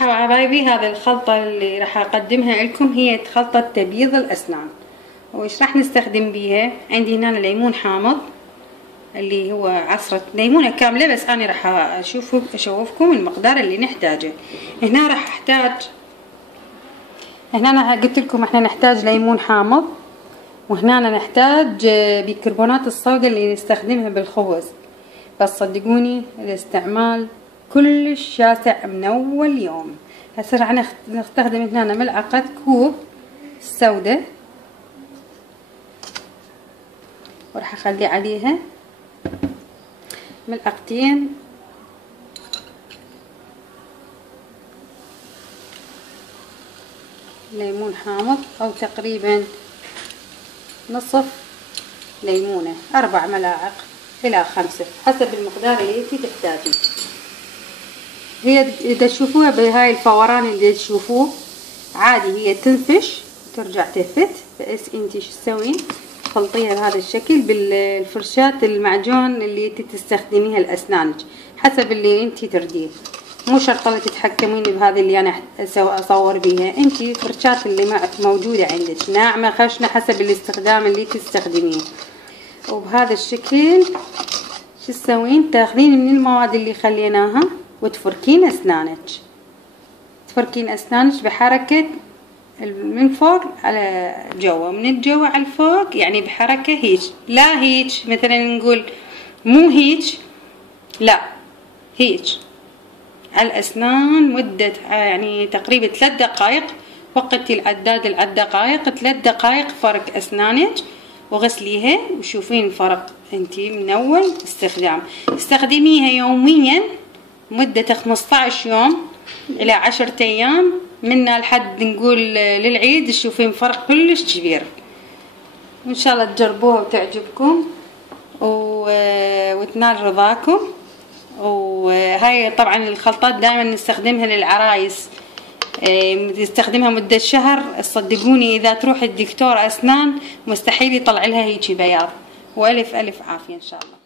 مرحبا حبايبي، هذه الخلطة اللي راح اقدمها لكم هي خلطة تبييض الاسنان. وإيش راح نستخدم بيها؟ عندي هنا ليمون حامض اللي هو عصرة ليمونة كاملة، بس انا راح اشوفكم المقدار اللي نحتاجه. هنا راح احتاج، هنا انا قلت لكم احنا نحتاج ليمون حامض، وهنا نحتاج بيكربونات الصودا اللي نستخدمها بالخبز. بس صدقوني الاستعمال كلش شاسع من اول يوم. هسه راح نستخدم هنا ملعقة كوب السوداء، وراح اخلي عليها ملعقتين ليمون حامض، او تقريبا نصف ليمونة، 4 ملاعق الى 5 حسب المقدار اللي انتي تحتاجين. هي اذا تشوفوها بهاي الفوران اللي تشوفوه عادي هي تنفش ترجع تثبت، بس انتي شو تسوين؟ تخلطيها بهذا الشكل بالفرشاة المعجون اللي انتي تستخدميها لاسنانك حسب اللي انتي ترديه. مو شرط تتحكمين بهذه اللي انا اصور بيها، انتي فرشات اللي موجودة عندك ناعمة خشنة حسب الاستخدام اللي تستخدميه. وبهذا الشكل شو تسوين؟ تاخذين من المواد اللي خليناها وتفركين اسنانك، تفركين اسنانك بحركة من فوق على جوا، من الجوا على الفوق، يعني بحركة هيج، لا هيج مثلا نقول مو هيج، لا هيج على الاسنان مدة يعني تقريبا 3 دقائق. وقتي العداد ال3 دقائق، 3 دقائق فرك اسنانك وغسليها وشوفين الفرق انتي من اول استخدام. استخدميها يوميا مدة 15 يوم الى 10 ايام، منا لحد نقول للعيد تشوفين فرق كلش كبير. وان شاء الله تجربوها وتعجبكم وتنال رضاكم. وهاي طبعا الخلطات دائما نستخدمها للعرايس، نستخدمها مدة شهر. صدقوني اذا تروح الدكتور اسنان مستحيل يطلع لها هيجي بياض. والف الف عافية ان شاء الله.